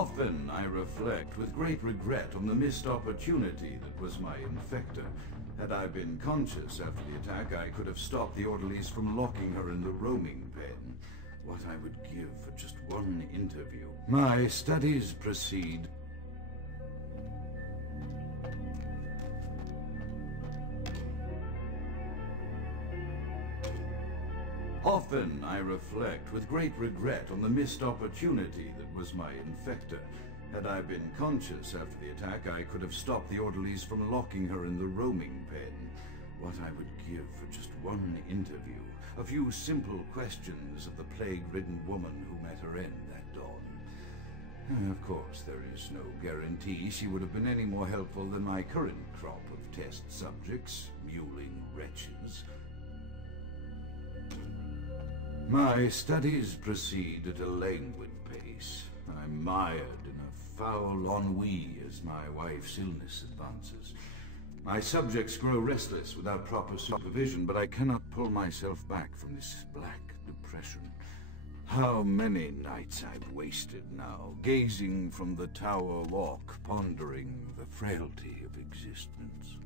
Often I reflect with great regret on the missed opportunity that was my infector. Had I been conscious after the attack, I could have stopped the orderlies from locking her in the roaming pen. What I would give for just one interview. My studies proceed. Often I reflect with great regret on the missed opportunity that was my infector. Had I been conscious after the attack, I could have stopped the orderlies from locking her in the roaming pen. What I would give for just one interview. A few simple questions of the plague-ridden woman who met her end that dawn. Of course, there is no guarantee she would have been any more helpful than my current crop of test subjects, mewling wretches. My studies proceed at a languid pace. I'm mired in a foul ennui as my wife's illness advances. My subjects grow restless without proper supervision, but I cannot pull myself back from this black depression. How many nights I've wasted now, gazing from the tower walk, pondering the frailty of existence.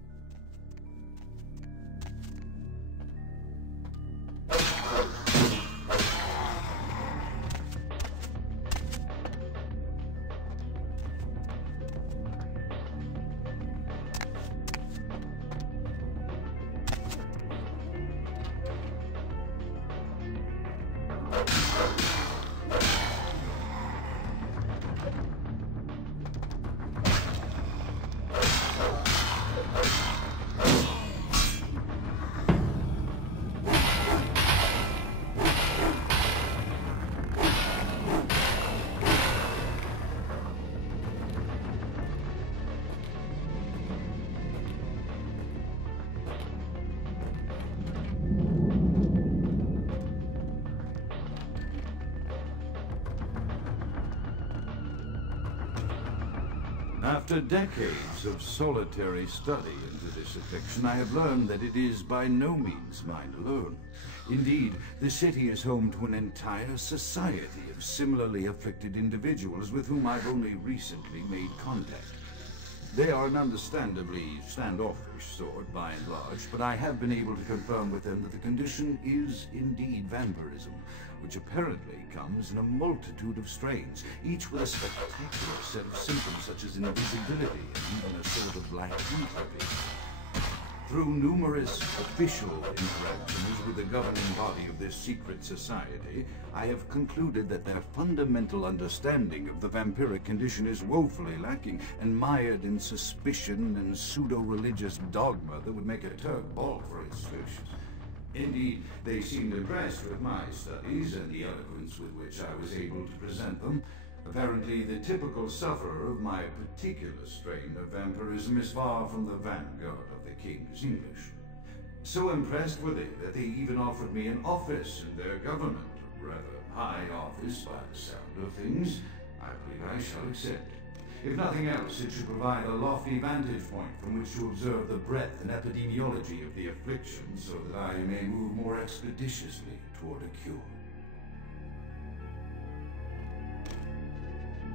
After decades of solitary study into this affliction, I have learned that it is by no means mine alone. Indeed, the city is home to an entire society of similarly afflicted individuals with whom I've only recently made contact. They are an understandably standoffish sort, by and large, but I have been able to confirm with them that the condition is indeed vampirism, which apparently comes in a multitude of strains, each with a spectacular set of symptoms such as invisibility and even a sort of lycanthropy. Through numerous official interactions with the governing body of this secret society, I have concluded that their fundamental understanding of the vampiric condition is woefully lacking and mired in suspicion and pseudo-religious dogma that would make a Turk balk for its fish. Indeed, they seemed impressed with my studies and the eloquence with which I was able to present them. Apparently, the typical sufferer of my particular strain of vampirism is far from the vanguard of the King's English. So impressed were they that they even offered me an office in their government, a rather high office by the sound of things. I believe I shall accept. If nothing else, it should provide a lofty vantage point from which to observe the breadth and epidemiology of the affliction so that I may move more expeditiously toward a cure.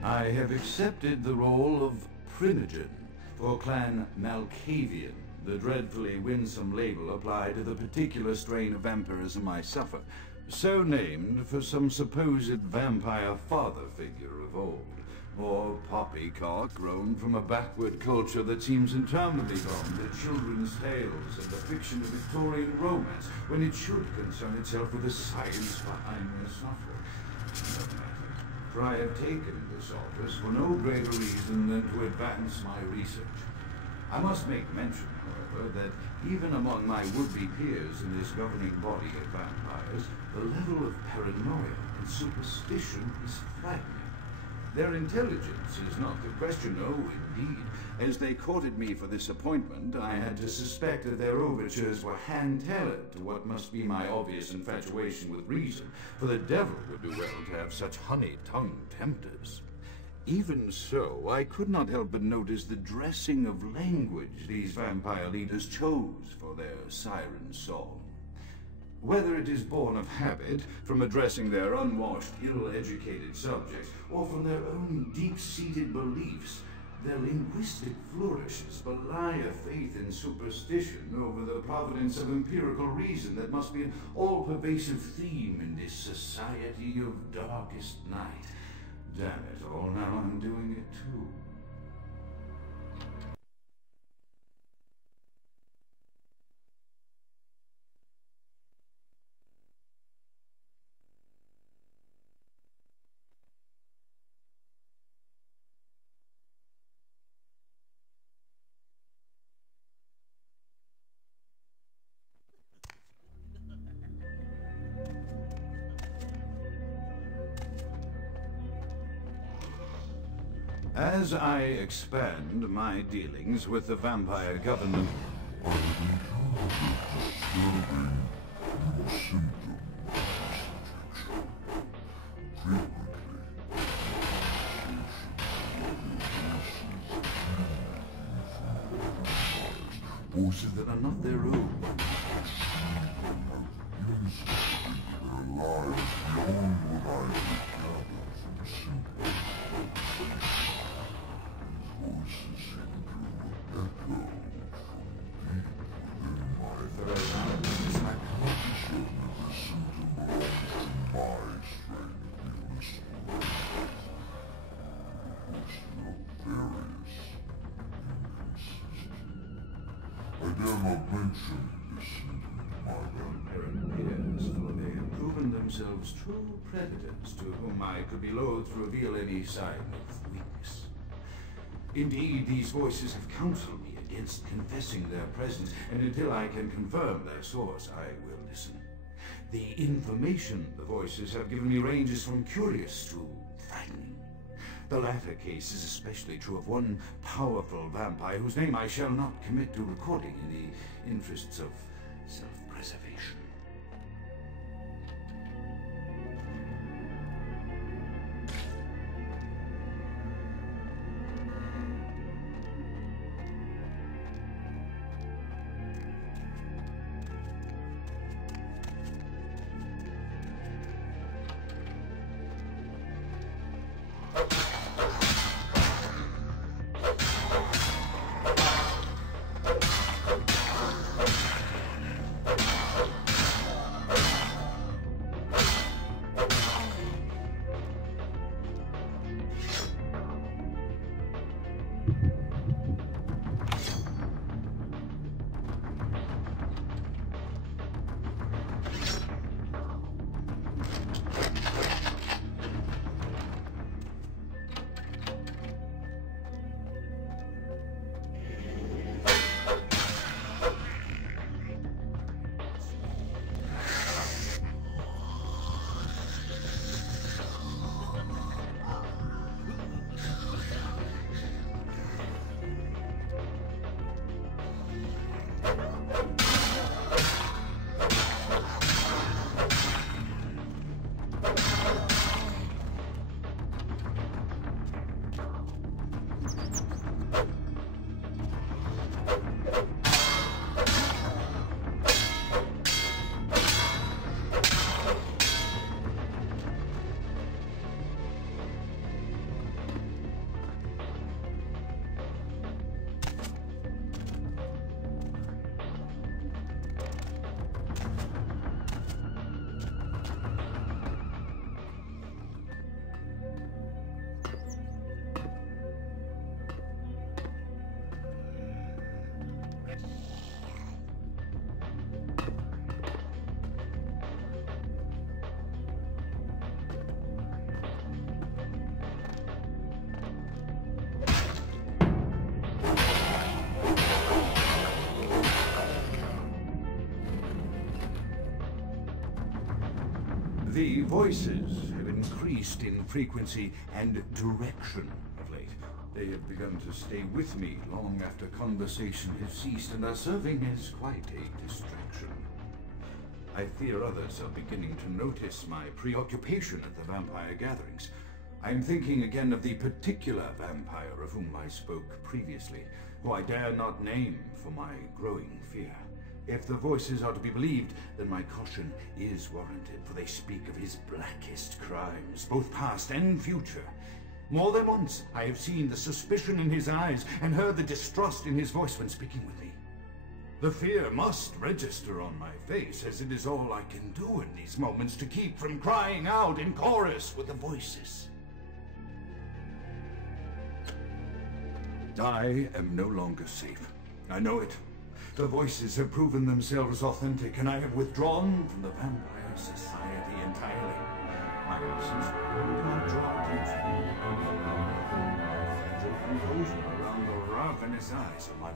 I have accepted the role of Primogen for Clan Malkavian, the dreadfully winsome label applied to the particular strain of vampirism I suffer, so named for some supposed vampire father figure of old, or poppycock grown from a backward culture that seems interminably bound to children's tales and the fiction of Victorian romance, when it should concern itself with the science behind their suffering. For I have taken this office for no greater reason than to advance my research. I must make mention, however, that even among my would-be peers in this governing body of vampires, the level of paranoia and superstition is frightening. Their intelligence is not the question, oh, indeed. As they courted me for this appointment, I had to suspect that their overtures were hand-tailored to what must be my obvious infatuation with reason, for the devil would do well to have such honey-tongued tempters. Even so, I could not help but notice the dressing of language these vampire leaders chose for their siren song. Whether it is born of habit, from addressing their unwashed, ill-educated subjects, or from their own deep-seated beliefs, their linguistic flourishes belie a faith in superstition over the providence of empirical reason that must be an all-pervasive theme in this society of darkest night. Damn it all, now I'm doing it too. As I expand my dealings with the vampire government, voices that are not their own. Themselves true predators to whom I could be loath to reveal any sign of weakness. Indeed, these voices have counseled me against confessing their presence, and until I can confirm their source, I will listen. The information the voices have given me ranges from curious to frightening. The latter case is especially true of one powerful vampire whose name I shall not commit to recording in the interests of self-preservation. The voices have increased in frequency and direction of late. They have begun to stay with me long after conversation has ceased and are serving as quite a distraction. I fear others are beginning to notice my preoccupation at the vampire gatherings. I am thinking again of the particular vampire of whom I spoke previously, who I dare not name for my growing fear. If the voices are to be believed, then my caution is warranted, for they speak of his blackest crimes, both past and future. More than once, I have seen the suspicion in his eyes and heard the distrust in his voice when speaking with me. The fear must register on my face, as it is all I can do in these moments to keep from crying out in chorus with the voices. I am no longer safe. I know it. The voices have proven themselves authentic, and I have withdrawn from the Vampire Society entirely. My absence will not draw attention. My fragile composure around the ravenous eyes of my